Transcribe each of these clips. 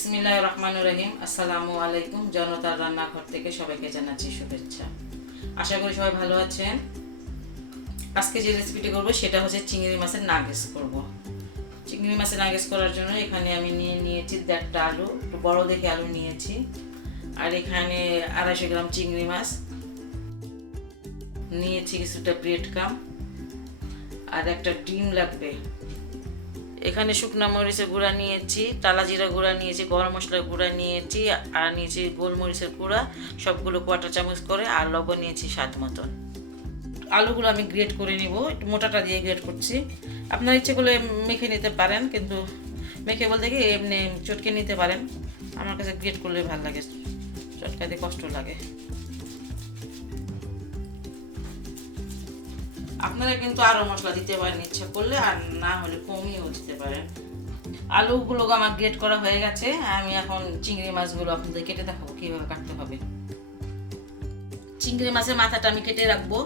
বিসমিল্লাহির রহমানির রহিম। আসসালামু আলাইকুম। জনতার রান্নাঘর থেকে সবাইকে জানাচ্ছি শুভেচ্ছা। আশা করি সবাই ভালো আছেন। আজকে যে রেসিপিটি করব সেটা হচ্ছে চিংড়ি মাছের নাগেটস করব। চিংড়ি মাছের নাগেটস করার জন্য এখানে আমি নিয়েছি 1.5টা আলু, একটু বড় দেখে আলু নিয়েছি। আর এখানে 250 গ্রাম চিংড়ি মাছ নিয়েছি, কিছুটা ব্রেড ক্রাম্ব আর একটা ডিম লাগবে। এখানে শুকনো মরিচের গুঁড়া নিয়েছি, টালা জিরা গুঁড়া নিয়েছি, গরম মশলার গুঁড়া নিয়েছি আর নিয়েছি গোলমরিচের গুঁড়া, সবগুলো কোয়াটার চামচ করে, আর লবণ নিয়েছি স্বাদ মতন। আলুগুলো আমি গ্রেট করে নিব, একটু মোটাটা দিয়ে গ্রেট করছি। আপনার ইচ্ছে করলে মেখে নিতে পারেন, কিন্তু মেখে বলতে কি এমনি চটকে নিতে পারেন। আমার কাছে গ্রেট করলে ভালো লাগে, চটকাতে কষ্ট লাগে। আপনারা কিন্তু আরও মশলা দিতে পারেন ইচ্ছা করলে, আর না হলে কমিয়েও দিতে পারেন। আলুগুলো আমার গ্রেট করা হয়ে গেছে। আমি এখন চিংড়ি মাছগুলো আপনাদের কেটে দেখাবো কীভাবে কাটতে হবে। চিংড়ি মাছের মাথাটা আমি কেটে রাখবো,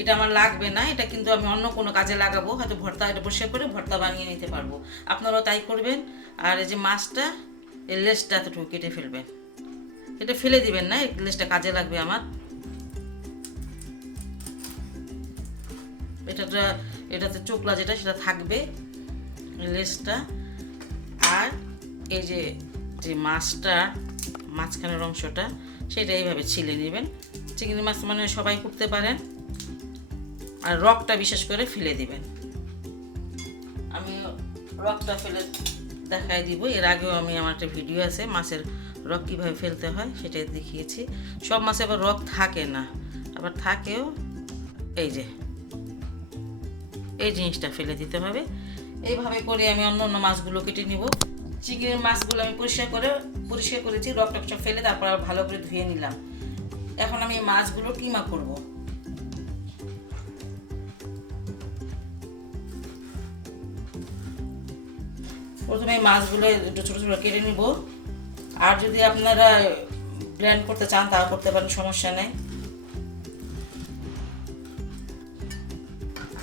এটা আমার লাগবে না, এটা কিন্তু আমি অন্য কোনো কাজে লাগাবো, হয়তো ভর্তা, এটা পরিষ্কার করে ভর্তা বানিয়ে নিতে পারবো। আপনারাও তাই করবেন। আর এই যে মাছটা, এই লেজটা এতটুকু কেটে ফেলবেন, এটা ফেলে দিবেন না, এই লেজটা কাজে লাগবে আমার। এটাতে চোকলা যেটা সেটা থাকবে, লেজটা। আর এই যে মাছটা মাঝখানের অংশটা, সেটা এইভাবে ছিলে নেবেন। চিংড়ি মাছ মানে সবাই করতে পারেন। আর রকটা বিশেষ করে ফেলে দিবেন। আমি রকটা ফেলে দেখাই দিব। এর আগেও আমি আমার একটা ভিডিও আছে মাছের রক কীভাবে ফেলতে হয় সেটাই দেখিয়েছি। সব মাছে আবার রক থাকে না, আবার থাকেও। এই জিনিসটা ফেলে দিতে হবে। এইভাবে করে আমি অন্য অন্য মাছগুলো কেটে নিব। চিংড়ির মাছগুলো আমি পরিষ্কার করেছি, রকটা সব ফেলে তারপর ভালো করে ধুয়ে নিলাম। এখন আমি মাছগুলো কিমা করব। প্রথমে মাছগুলো একটু ছোটো ছোটো কেটে নিব। আর যদি আপনারা ব্লেন্ড করতে চান তাও করতে পারেন, সমস্যা নেই।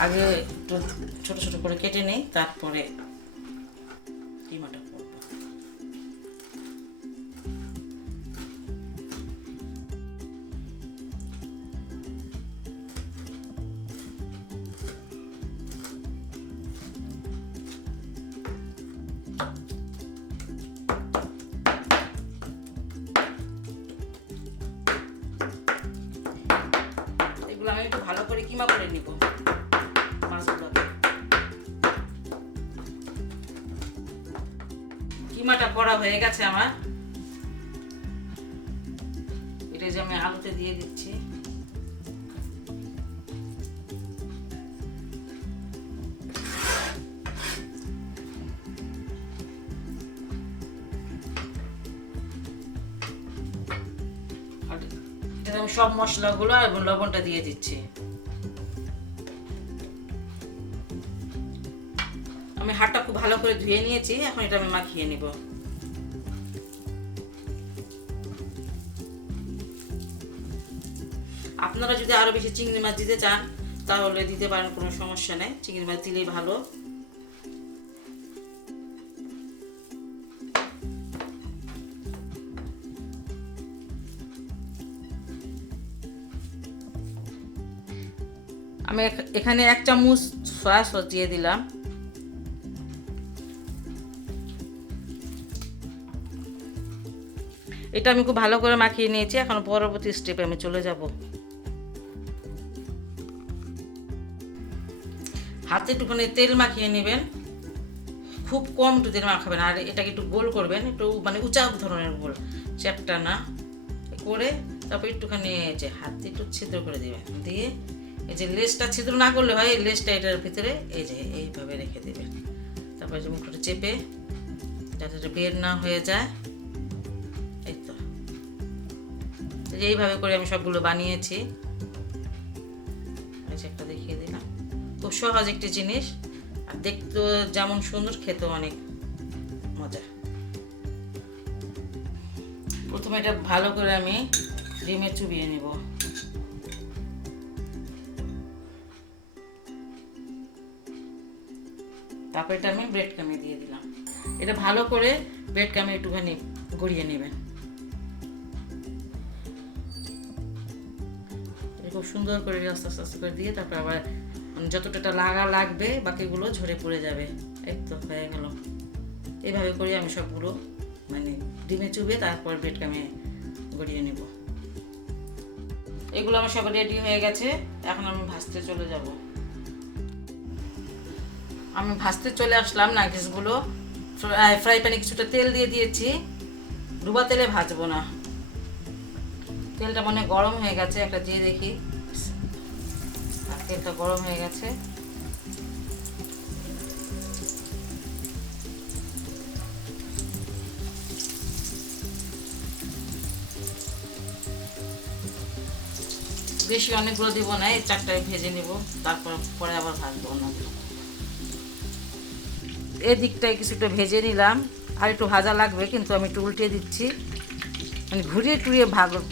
আগে একটু ছোটো ছোটো করে কেটে নেই, তারপরে কিমাটা করব। এগুলো আমি একটু ভালো করে কিমা করে নিব মাছগুলোকে। কিমাটা করা হয়ে গেছে আমার। এটা যে আমি আলুতে দিয়ে দিচ্ছি। আমি সব মশলাগুলো এবং লবণটা দিয়ে দিচ্ছি। আমি হাতটা খুব ভালো করে ধুয়ে নিয়েছি, এখন এটা আমি মাখিয়ে নিব। আপনারা যদি আরো বেশি চিংড়ি মাছ দিতে চান তাহলে দিতে পারেন, কোনো সমস্যা নেই, চিংড়ি মাছ দিলেই ভালো। আমি এখানে 1 চামচ সয়া সস দিয়ে দিলাম। এটা আমি খুব ভালো করে মাখিয়ে নিয়েছি। এখন পরবর্তী স্টেপে আমি চলে যাব। হাতে একটুখানি তেল মাখিয়ে নেবেন, খুব কম একটু তেল মাখাবেন। আর এটাকে একটু গোল করবেন, একটু মানে উঁচা ধরনের গোল, চ্যাপটা না করে। তারপর একটুখানি যে হাত দিয়ে একটু ছিদ্র করে দেবেন, দিয়ে এই যে লেজটা ছিদ্র না করলে হয়, এই লেজটা এটার ভিতরে এই যে এইভাবে রেখে দেবেন। তারপর যে মুখটা চেপে যাতে এটা বের না হয়ে যায়। এই তো এইভাবে করে আমি সবগুলো বানিয়েছি। একটা দেখিয়ে দিলাম, খুব সহজ একটি জিনিস, আর দেখতে যেমন সুন্দর, খেতেও অনেক মজা। প্রথমে এটা ভালো করে আমি ডিমে চুবিয়ে নেব। তারপর এটা আমি ব্রেড ক্রাম্বে দিয়ে দিলাম। এটা ভালো করে ব্রেড ক্রামে একটুখানি গড়িয়ে নেবেন। খুব সুন্দর করে আস্তে আস্তে আস্তে করে দিয়ে তারপর আবার যতটা লাগবে বাকিগুলো ঝরে পড়ে যাবে। এই তো হয়ে গেল। এইভাবে করে আমি সবগুলো মানে ডিমে চুবে তারপর ব্রেড ক্রামে গড়িয়ে নেব। এগুলো আমার সব রেডি হয়ে গেছে, এখন আমি ভাজতে চলে যাব। আমি ভাজতে চলে আসলাম নাগেটসগুলো। ফ্রাই প্যানে কিছুটা তেল দিয়ে দিয়েছি, ডুবা তেলে ভাজবো না। তেলটা মনে গরম হয়ে গেছে, একটা দিয়ে দেখি। তেলটা গরম হয়ে গেছে। বেশি অনেকগুলো দিব না, এই 4টায় ভেজে নিব, তারপর পরে আবার ভাজবো অন্যগুলো। এদিকটায় কিছুটা ভেজে নিলাম, আর একটু ভাজা লাগবে, কিন্তু আমি একটু উল্টিয়ে দিচ্ছি, মানে ঘুরিয়ে টুরিয়ে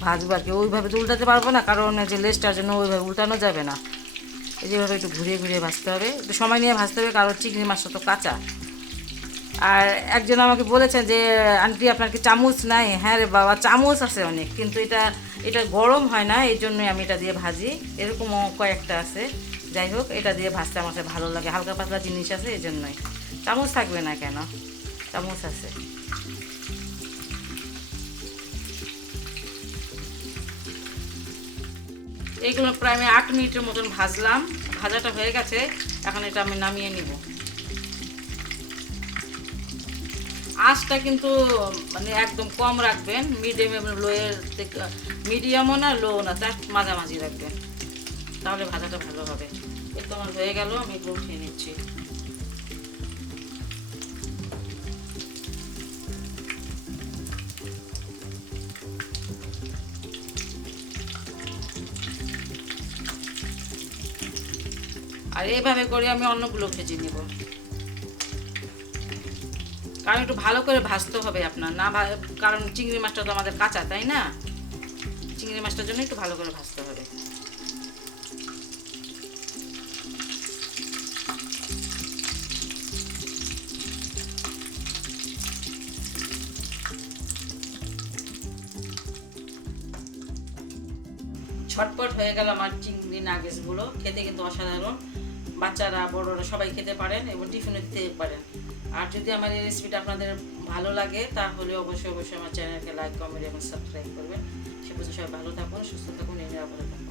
ভাজবো আর কি। ওইভাবে তো উল্টাতে পারবো না, কারণ যে লেজটার জন্য ওইভাবে উল্টানো যাবে না। এই যেভাবে একটু ঘুরিয়ে ঘুরিয়ে ভাজতে হবে, একটু সময় নিয়ে ভাজতে হবে, কারণ চিংড়ি মাছটা তো কাঁচা। আর একজন আমাকে বলেছেন যে আন্টি আপনার কি চামচ নাই? হ্যাঁ রে বাবা, চামচ আছে অনেক, কিন্তু এটা গরম হয় না, এই জন্যই আমি এটা দিয়ে ভাজি। এরকমও কয়েকটা আছে। যাই হোক, এটা দিয়ে ভাজতে আমার ভালো লাগে, হালকা পাতলা জিনিস আছে, এই জন্যই। চামচ থাকবে না কেন, চামচ আছে। এইগুলো প্রায় আমি 8 মিনিটের মতন ভাজলাম। ভাজাটা হয়ে গেছে, এখন এটা আমি নামিয়ে নিব। আঁচটা কিন্তু মানে একদম কম রাখবেন, মিডিয়াম এবং লোয়ের, মিডিয়ামও না লো না, তার মাঝামাঝি রাখবেন, তাহলে ভাজাটা ভালো হবে। একটু আমার হয়ে গেল, আমি এগুলো উঠিয়ে নিচ্ছি। আর এইভাবে করে আমি অন্যগুলো ভেজে নেব, কারণ একটু ভালো করে ভাজতে হবে আপনার, না কারণ চিংড়ি মাছটা তো আমাদের কাঁচা, তাই না? চিংড়ি মাছটার জন্য একটু ভালো করে ভাজতে হবে। ছটপট হয়ে গেল আমার চিংড়ি নাগেটসগুলো। খেতে কিন্তু অসাধারণ, বাচ্চারা বড়রা সবাই খেতে পারেন এবং টিফিনে দিতে পারেন। আর যদি আমার এই রেসিপিটা আপনাদের ভালো লাগে, তাহলে অবশ্যই আমার চ্যানেলকে লাইক, কমেন্ট এবং সাবস্ক্রাইব করবেন। সে পর্যন্ত সবাই ভালো থাকুন, সুস্থ থাকুন, নিরাপদে থাকুন।